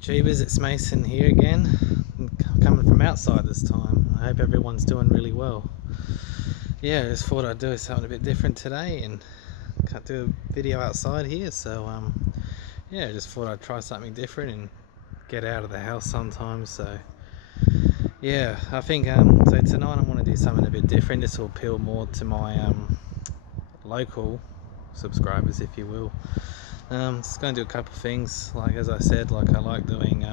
Jeebers, it's Mason here again. I'm coming from outside this time. I hope everyone's doing really well. Yeah, I just thought I'd do something a bit different today and can't do a video outside here, so yeah, I just thought I'd try something different and get out of the house sometimes. So yeah, I think so tonight I want to do something a bit different. This will appeal more to my local subscribers, if you will. Just going to do a couple of things. Like as I said, like I like doing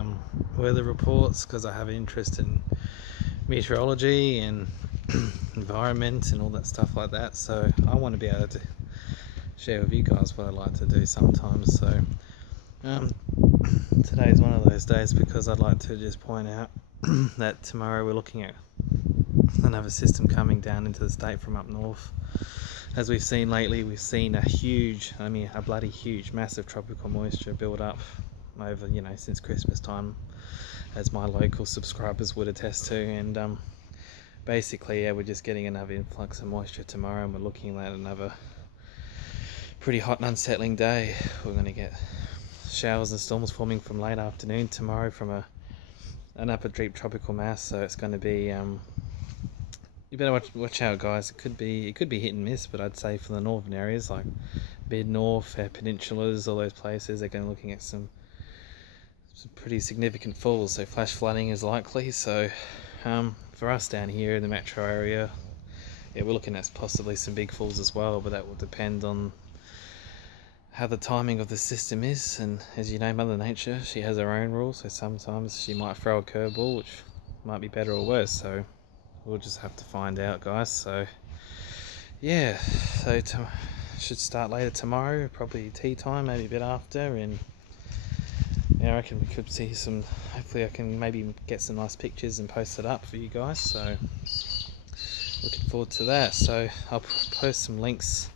weather reports because I have an interest in meteorology and environment and all that stuff like that. So I want to be able to share with you guys what I like to do sometimes. So today is one of those days because I'd like to just point out that tomorrow we're looking at another system coming down into the state from up north. As we've seen lately, we've seen a bloody huge, massive tropical moisture build up over, since Christmas time, as my local subscribers would attest to. And basically, yeah, we're just getting another influx of moisture tomorrow, and we're looking at another pretty hot and unsettling day. We're going to get showers and storms forming from late afternoon tomorrow from an upper deep tropical mass. So it's going to be you better watch out, guys. It could be hit and miss, but I'd say for the northern areas like mid-north, peninsulas, all those places, they're going to be looking at some pretty significant falls. So flash flooding is likely. So for us down here in the metro area, yeah, we're looking at possibly some big falls as well, but that will depend on how the timing of the system is. And as you know, Mother Nature, she has her own rules, so sometimes she might throw a curveball, which might be better or worse. So we'll just have to find out, guys. So yeah, so should start later tomorrow, probably tea time, maybe a bit after, and yeah, I reckon we could see some. Hopefully I can maybe get some nice pictures and post it up for you guys, so looking forward to that. So I'll post some links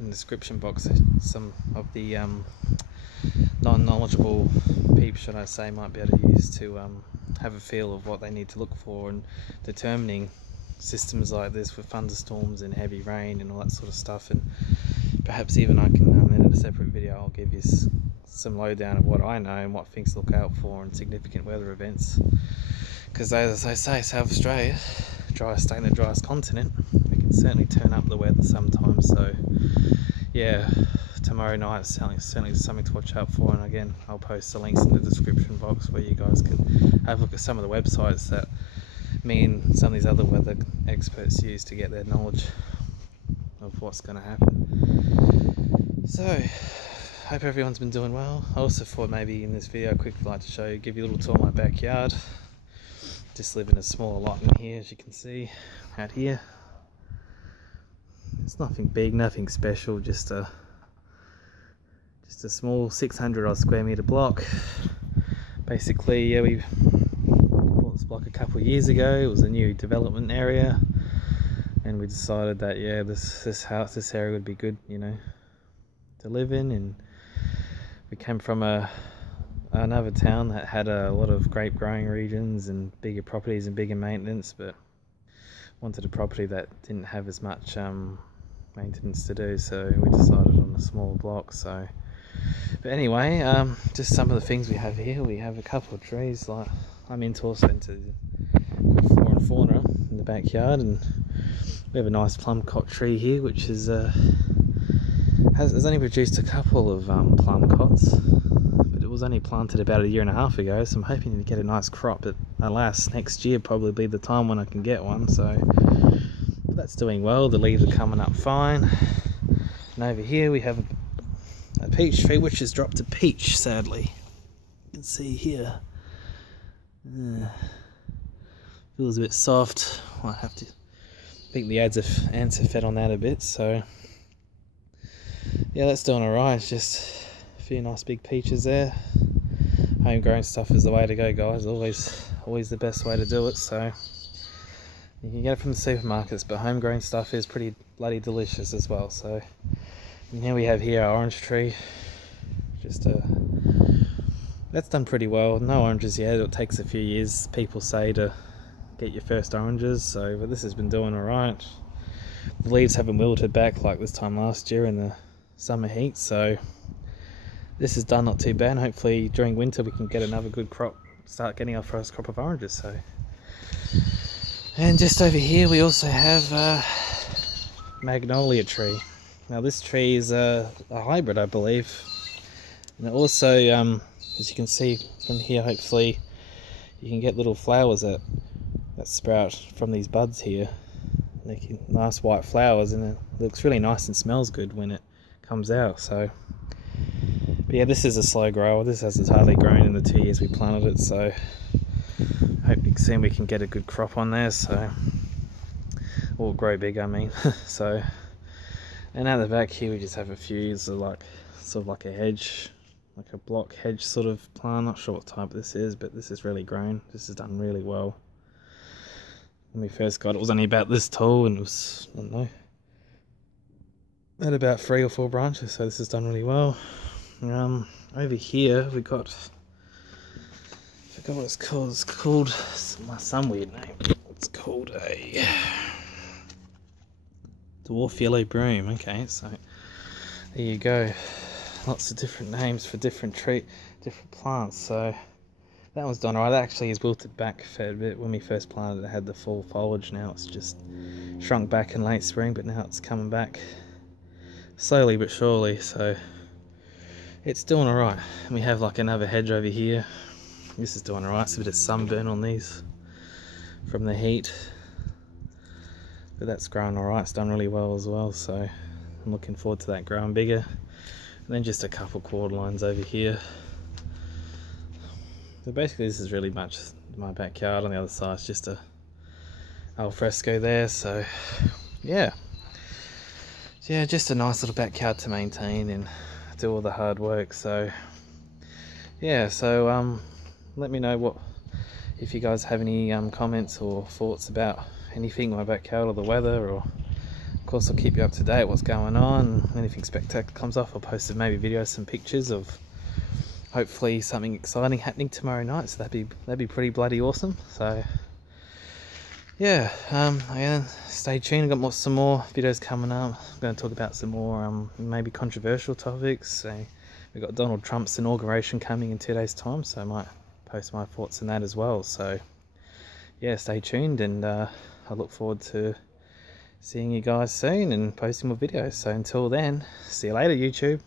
in the description box. Some of the non-knowledgeable peeps, should I say, might be able to use to have a feel of what they need to look for in determining systems like this with thunderstorms and heavy rain and all that sort of stuff. And perhaps even I can in a separate video I'll give you some lowdown of what I know and what things to look out for in significant weather events, because as I say, South Australia, driest state and the driest continent, we can certainly turn up the weather sometimes. So yeah, tomorrow night is certainly something to watch out for. And again, I'll post the links in the description box where you guys can have a look at some of the websites that me and some of these other weather experts use to get their knowledge of what's going to happen. So hope everyone's been doing well. I also thought maybe in this video I'd quickly like to give you a little tour of my backyard. Just live in a small allotment here, as you can see out here. It's nothing big, nothing special, just a small 600 odd square meter block. Basically, yeah, we bought this block a couple of years ago. It was a new development area, and we decided that yeah, this area would be good, to live in. And we came from another town that had a lot of grape growing regions and bigger properties and bigger maintenance, but wanted a property that didn't have as much maintenance to do, so we decided on a small block. So but anyway, just some of the things we have here. We have a couple of trees, like I'm also into good flora and fauna in the backyard, and we have a nice plum cot tree here, which is has only produced a couple of plum cots, but it was only planted about 1.5 years ago, so I'm hoping to get a nice crop. But alas, next year probably be the time when I can get one. So but that's doing well. The leaves are coming up fine. And over here we have a peach tree which has dropped a peach, sadly. You can see here. Feels a bit soft. I have to think the ants are fed on that a bit. So yeah, that's doing alright. It's just a few nice big peaches there. Homegrown stuff is the way to go, guys. Always the best way to do it. So you can get it from the supermarkets, but homegrown stuff is pretty bloody delicious as well. So and here we have our orange tree. That's done pretty well. No oranges yet. It takes a few years, people say, to get your first oranges. So but this has been doing alright. The leaves haven't wilted back like this time last year in the summer heat, so this is done not too bad. Hopefully during winter we can get another good crop, start getting our first crop of oranges. So, and just over here we also have a magnolia tree. Now this tree is a hybrid, I believe, and it also, as you can see from here, hopefully you can get little flowers that sprout from these buds here. Making nice white flowers, and it looks really nice and smells good when it comes out. So, but yeah, this is a slow grower. This hasn't hardly grown in the 2 years we planted it, so hoping soon we can get a good crop on there, so, or grow big, I mean. So, and at the back here we just have a few, sort of like a hedge, like a block hedge sort of plant. Not sure what type this is, but this is really grown. This has done really well. When we first got it, it was only about this tall, and it was, I don't know, had about 3 or 4 branches, so this has done really well. Over here we got, I forgot what it's called. It's called some weird name. It's called a dwarf yellow broom. Okay, so there you go. Lots of different names for different plants. So that one's done alright. That actually has wilted back a fair bit. When we first planted it, had the full foliage. Now it's just shrunk back in late spring, but now it's coming back slowly but surely, so it's doing alright. We have like another hedge over here. This is doing alright. It's a bit of sunburn on these from the heat, but that's growing alright. It's done really well as well, so I'm looking forward to that growing bigger. And then just a couple quarter lines over here. So basically this is really much my backyard. On the other side it's just a al fresco there, so yeah, just a nice little backyard to maintain and do all the hard work. So yeah, so let me know if you guys have any comments or thoughts about anything in my backyard or the weather, or of course I'll keep you up to date what's going on. Anything spectacular comes off, I'll post maybe videos, some pictures of hopefully something exciting happening tomorrow night, so that'd be pretty bloody awesome. So yeah, again, stay tuned. I've got some more videos coming up. I'm going to talk about some more maybe controversial topics. So we've got Donald Trump's inauguration coming in 2 days time, so I might post my thoughts on that as well. So yeah, stay tuned, and I look forward to seeing you guys soon and posting more videos. So until then, see you later, YouTube.